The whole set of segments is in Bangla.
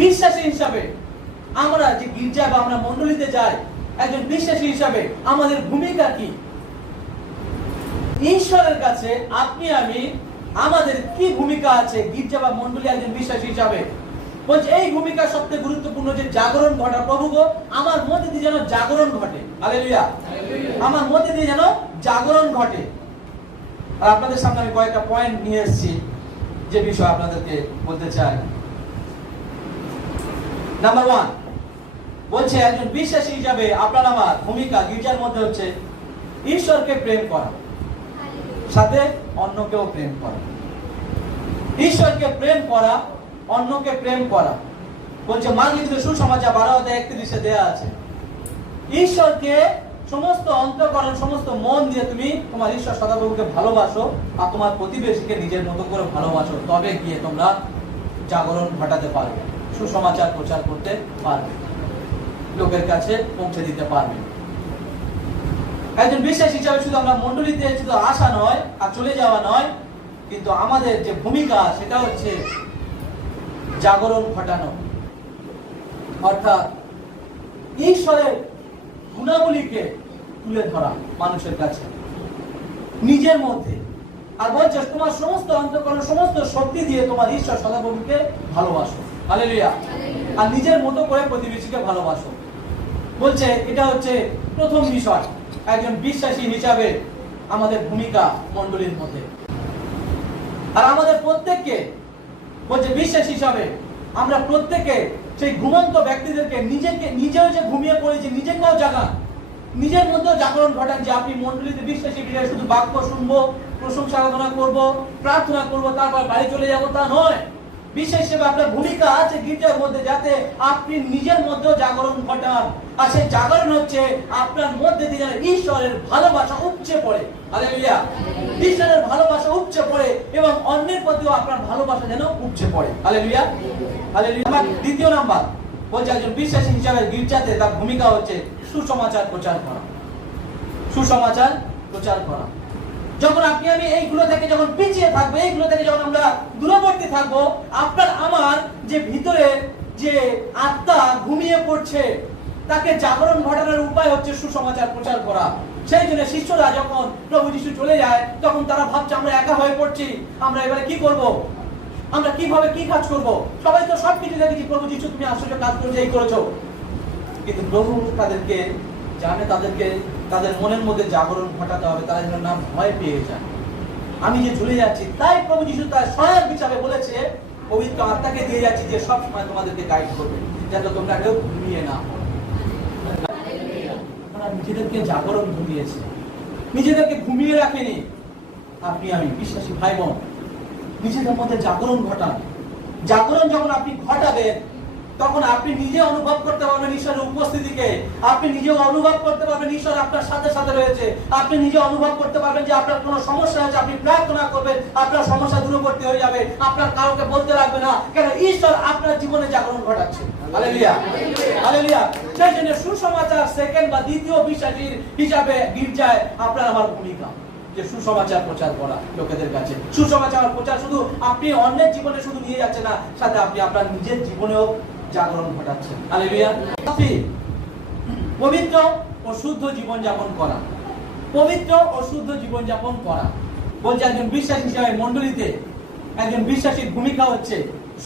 বিশ্বাসী হিসাবে আমরা যে গির্জা বা আমরা মণ্ডলীতে যাই, একজন বিশ্বাসী হিসাবে আমাদের ভূমিকা কি? ঈশ্বরের কাছে আপনি আমি আমাদের কি ভূমিকা আছে গির্জা বা মণ্ডলী একজন বিশ্বাসী হিসাবে? বলছে এই ভূমিকা সবচেয়ে গুরুত্বপূর্ণ যে জাগরণ ঘটা। প্রভু গো, আমার মধ্যে দিয়ে যেন জাগরণ ঘটে। হালেলুয়া। আমার মধ্যে দিয়ে যেন জাগরণ ঘটে। আর আপনাদের সামনে আমি কয়েকটা পয়েন্ট নিয়ে এসেছি যে বিষয় আপনাদেরকে বলতে চাই। নাম্বার 1 বলছে একজন বিশ্বাসী হিসাবে আপনার আমার ভূমিকা গির্জার মধ্যে হচ্ছে ঈশ্বরকে প্রেম করা, সাথে অন্যকেও প্রেম করা। ঈশ্বরকে প্রেম করা, অন্যকে প্রেম করা। বলছে মার্গলিখিত সুসমাচার 12:31 দেয়া আছে, ঈশ্বরকে সমস্ত অন্তঃকরণ সমস্ত মন দিয়ে তুমি তোমার ঈশ্বর সদাপ্রভুকে ভালোবাসো আর তোমার প্রতিবেশীকে নিজের মতো করে ভালোবাসো, তবে গিয়ে তোমরা জাগরণ ঘটাতে পারবে, সুসমাচার প্রচার করতে পারবে, লোকের কাছে পৌঁছে দিতে পারবে। একজন বিশ্বাসী হিসাবে শুধু আমরা মণ্ডলীতে শুধু আসা নয় আর চলে যাওয়া নয়, কিন্তু আমাদের যে ভূমিকা সেটা হচ্ছে জাগরণ ঘটানো, অর্থাৎ ঈশ্বরের গুণাবলীকে তুলে ধরা মানুষের কাছে নিজের মধ্যে। আর বলছে তোমার সমস্ত অন্তঃকরণ সমস্ত শক্তি দিয়ে তোমার ঈশ্বর সদাপ্রভুকে ভালোবাসো। হালেলুয়া। আর নিজের মতো করে প্রতিবেশীকে ভালোবাসো। বলছে এটা হচ্ছে প্রথম বিষয় একজন বিশ্বাসী হিসাবে আমাদের ভূমিকা মণ্ডলীর মধ্যে। আর আমাদের প্রত্যেককে বলছে বিশ্বাস হিসাবে আমরা প্রত্যেকে সেই ঘুমন্ত ব্যক্তিদেরকে নিজেও যে ঘুমিয়ে পড়েছে নিজেকেও জাগান, নিজের মধ্যেও জাগরণ ঘটান যে আপনি মণ্ডলীতে বিশ্বাসী হিসেবে শুধু বাক্য শুনবো, প্রশংসা আরাধনা করবো, প্রার্থনা করবো, তারপর বাড়ি চলে যাবো তা নয়। বিশেষ হিসেবে আপনার ভূমিকা আছে গির্জার মধ্যে যাতে আপনি নিজের মধ্যেও জাগরণ ঘটান। আর সেই জাগরণ হচ্ছে আপনার মধ্যে দিয়ে যেন ঈশ্বরের ভালোবাসা উপচে পড়ে। হালেলুয়া। ঈশ্বরের ভালোবাসা উপচে পড়ে এবং অন্যের প্রতিও আপনার ভালোবাসা যেন উপচে পড়ে। হালেলুয়া। হালেলুয়া। দ্বিতীয় নাম্বার বলছে একজন বিশ্বাসী হিসাবে গির্জাতে তার ভূমিকা হচ্ছে সুসমাচার প্রচার করা। সুসমাচার প্রচার করা। যখন আপনি আমি এইগুলো থেকে যখন পিছিয়ে থাকবো, এইগুলো থেকে যখন আমরা দূরবর্তী থাকবো, আপনার আমার যে ভিতরে যে আত্মা ঘুমিয়ে পড়ছে তাকে জাগরণ ঘটানোর উপায় হচ্ছে সুসমাচার প্রচার করা। সেই জন্য শিষ্যরা যখন প্রভু যিশু চলে যায় তখন তারা ভাবছে আমরা একা হয়ে পড়ছি, আমরা এবারে কি করব, আমরা কিভাবে কি কাজ করব। সবাই তো সবকিছু দেখেছি, প্রভু যিশু তুমি আশ্চর্য কাজ করেছো, এই করেছো, কিন্তু প্রভু তাদেরকে জানে তাদেরকে তাদের মনের মধ্যে জাগরণ ঘটাতে হবে, তারা যেন না ভয় পেয়ে যায় আমি যে চলে যাচ্ছি। তাই প্রভু যিশু তার সহায়ক হিসাবে বলেছে পবিত্র আত্মাকে দিয়ে যাচ্ছি যে সব সময় তোমাদেরকে গাইড করবে যাতে তোমরা কেউ ঘুমিয়ে না পড়ো। নিজেদেরকে জাগরণ ঘুমিয়েছে, নিজেদেরকে ঘুমিয়ে রাখেনি। আপনি আমি বিশ্বাসী ভাই বোন নিজেদের মধ্যে জাগরণ ঘটান। জাগরণ যখন আপনি ঘটাবেন তখন আপনি নিজে অনুভব করতে পারবেন ঈশ্বরের উপস্থিতিকে, আপনি নিজে অনুভব করতে পারবেন ঈশ্বর আপনার সাথে সাথে রয়েছে, আপনি নিজে অনুভব করতে পারবেন যে আপনার কোনো সমস্যা আছে, আপনি প্রার্থনা করবেন, আপনার সমস্যা দূরবর্তী হয়ে যাবে, আপনার কাউকে বলতে লাগবে না, কেন ঈশ্বর আপনার জীবনে জাগরণ ঘটাচ্ছে। হালেলুয়া। হালেলুয়া। সেই জন্য সুসমাচার সেকেন্ড বা দ্বিতীয় বিশ্বাসীর হিসাবে গির্জায় আপনার আমার ভূমিকা যে সুসমাচার প্রচার করা লোকেদের কাছে। সুসমাচার প্রচার শুধু আপনি অন্যের জীবনে শুধু নিয়ে যাচ্ছে না, সাথে আপনি আপনার নিজের জীবনেও জাগরণ ঘটাচ্ছেন। হালেলুয়া। পবিত্র ও শুদ্ধ জীবন যাপন করা। পবিত্র ও শুদ্ধ জীবন যাপন করা বলছে একজন বিশ্বাসী হিসাবে মণ্ডলীতে একজন বিশ্বাসীর ভূমিকা হচ্ছে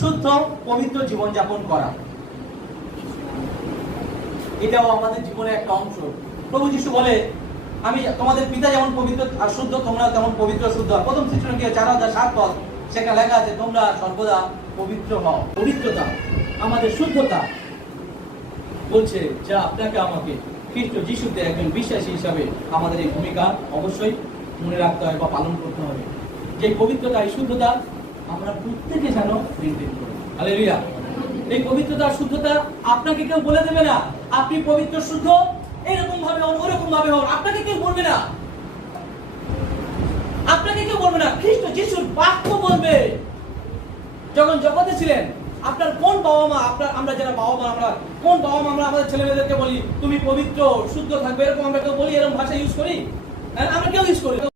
শুদ্ধ পবিত্র জীবন যাপন করা। এটাও আমাদের জীবনের একটা অংশ। প্রভু যিশু বলে আমি তোমাদের পিতা যেমন পবিত্র আর শুদ্ধ তোমরা তেমন পবিত্র শুদ্ধ। প্রথম থিসলনিকে 4:7 সেখানে লেখা আছে তোমরা সর্বদা পবিত্র হও। পবিত্রতা আমাদের শুদ্ধতা বলছে যা আপনাকে আমাকে খ্রিস্ট যিশুতে একজন বিশ্বাসী হিসাবে আমাদের এই ভূমিকা অবশ্যই মনে রাখতে হবে বা পালন করতে হবে। যে পবিত্রতা এই শুদ্ধতা আমরা প্রত্যেকে যেন মেনটেন করি। হালেলুয়া। এই পবিত্রতা শুদ্ধতা আপনাকে কেউ বলে দেবে না আপনি পবিত্র শুদ্ধ এরকম ভাবে হন ওরকম ভাবে হন, আপনাকে কেউ বলবে না, আপনাকে কেউ বলবে না, খ্রিস্ট যিশুর বাক্য বলবে। যখন জগতে ছিলেন আপনার কোন বাবা মা, আপনার আমরা যারা বাবা মা আমরা কোন বাবা মা আমরা আমাদের ছেলে মেয়েদেরকে বলি তুমি পবিত্র শুদ্ধ থাকবে এরকম আমরা কেউ বলি, এরকম ভাষা ইউজ করি? আমরা কেউ ইউজ করি?